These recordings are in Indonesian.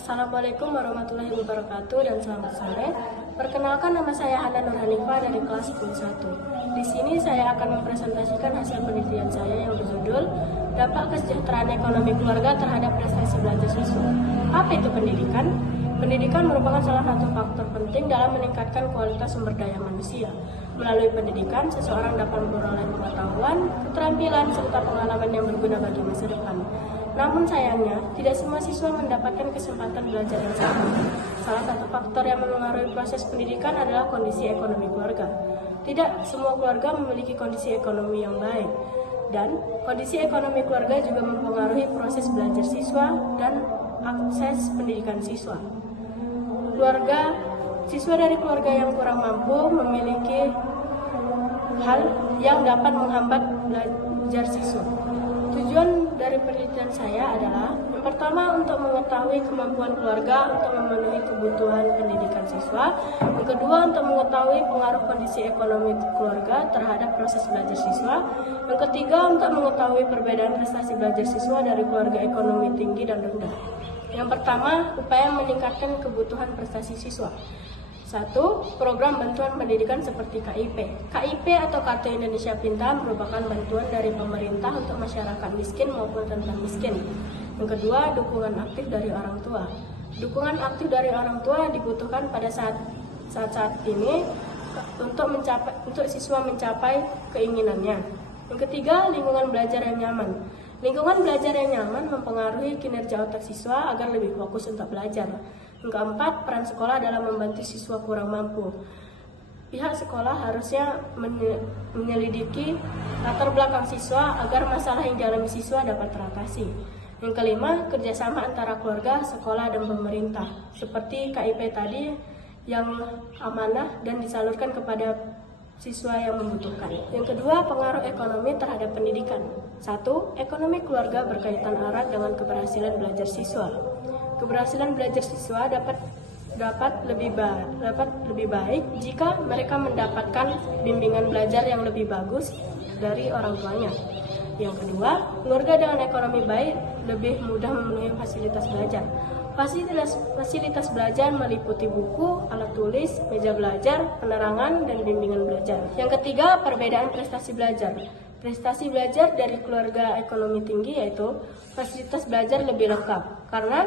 Assalamualaikum warahmatullahi wabarakatuh dan selamat sore. Perkenalkan, nama saya Hana Nurhanifah dari kelas 11. Di sini saya akan mempresentasikan hasil penelitian saya yang berjudul Dampak Kesejahteraan Ekonomi Keluarga Terhadap Prestasi Belajar Siswa. Apa itu pendidikan? Pendidikan merupakan salah satu faktor penting dalam meningkatkan kualitas sumber daya manusia. Melalui pendidikan, seseorang dapat memperoleh pengetahuan, keterampilan, serta pengalaman yang berguna bagi masa depan. Namun sayangnya, tidak semua siswa mendapatkan kesempatan belajar yang sama. Salah satu faktor yang mempengaruhi proses pendidikan adalah kondisi ekonomi keluarga. Tidak semua keluarga memiliki kondisi ekonomi yang baik. Dan kondisi ekonomi keluarga juga mempengaruhi proses belajar siswa dan akses pendidikan siswa. Siswa dari keluarga yang kurang mampu memiliki hal yang dapat menghambat belajar siswa. Tujuan dari penelitian saya adalah yang pertama untuk mengetahui kemampuan keluarga untuk memenuhi kebutuhan pendidikan siswa, yang kedua untuk mengetahui pengaruh kondisi ekonomi keluarga terhadap proses belajar siswa, yang ketiga untuk mengetahui perbedaan prestasi belajar siswa dari keluarga ekonomi tinggi dan rendah. Yang pertama, upaya meningkatkan kebutuhan prestasi siswa. 1. Program bantuan pendidikan seperti KIP. KIP atau Kartu Indonesia Pintar merupakan bantuan dari pemerintah untuk masyarakat miskin maupun rentan miskin. Yang kedua, dukungan aktif dari orang tua. Dukungan aktif dari orang tua dibutuhkan pada saat ini untuk siswa mencapai keinginannya. Yang ketiga, lingkungan belajar yang nyaman. Lingkungan belajar yang nyaman mempengaruhi kinerja otak siswa agar lebih fokus untuk belajar. Yang keempat, peran sekolah dalam membantu siswa kurang mampu. Pihak sekolah harusnya menyelidiki latar belakang siswa agar masalah yang dialami siswa dapat teratasi. Yang kelima, kerjasama antara keluarga, sekolah, dan pemerintah. Seperti KIP tadi yang amanah dan disalurkan kepada siswa yang membutuhkan. Yang kedua, pengaruh ekonomi terhadap pendidikan. 1. Ekonomi keluarga berkaitan erat dengan keberhasilan belajar siswa. Keberhasilan belajar siswa dapat lebih baik jika mereka mendapatkan bimbingan belajar yang lebih bagus dari orang tuanya. Yang kedua, keluarga dengan ekonomi baik lebih mudah memenuhi fasilitas belajar. Fasilitas belajar meliputi buku, alat tulis, meja belajar, penerangan, dan bimbingan belajar. Yang ketiga, perbedaan prestasi belajar. Prestasi belajar dari keluarga ekonomi tinggi yaitu fasilitas belajar lebih lengkap karena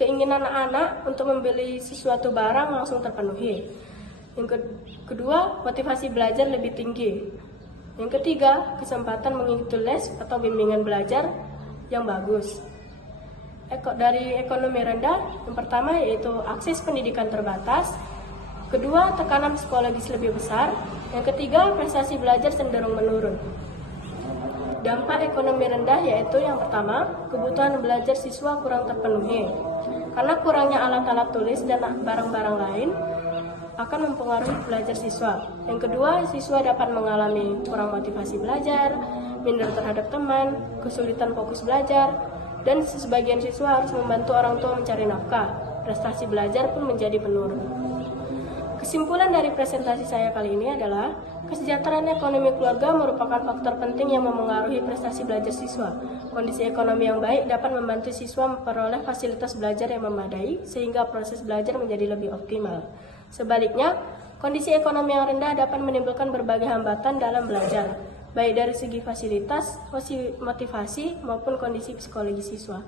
keinginan anak untuk membeli sesuatu barang langsung terpenuhi. Yang kedua, motivasi belajar lebih tinggi. Yang ketiga, kesempatan mengikuti les atau bimbingan belajar yang bagus. Dari ekonomi rendah, yang pertama yaitu akses pendidikan terbatas. Kedua, tekanan psikologis lebih besar. Yang ketiga, prestasi belajar cenderung menurun. Dampak ekonomi rendah yaitu yang pertama, kebutuhan belajar siswa kurang terpenuhi. Karena kurangnya alat-alat tulis dan barang-barang lain akan mempengaruhi belajar siswa. Yang kedua, siswa dapat mengalami kurang motivasi belajar, minder terhadap teman, kesulitan fokus belajar, dan sebagian siswa harus membantu orang tua mencari nafkah. Prestasi belajar pun menjadi menurun. Kesimpulan dari presentasi saya kali ini adalah kesejahteraan ekonomi keluarga merupakan faktor penting yang memengaruhi prestasi belajar siswa. Kondisi ekonomi yang baik dapat membantu siswa memperoleh fasilitas belajar yang memadai sehingga proses belajar menjadi lebih optimal. Sebaliknya, kondisi ekonomi yang rendah dapat menimbulkan berbagai hambatan dalam belajar, baik dari segi fasilitas, motivasi, maupun kondisi psikologi siswa.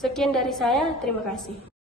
Sekian dari saya, terima kasih.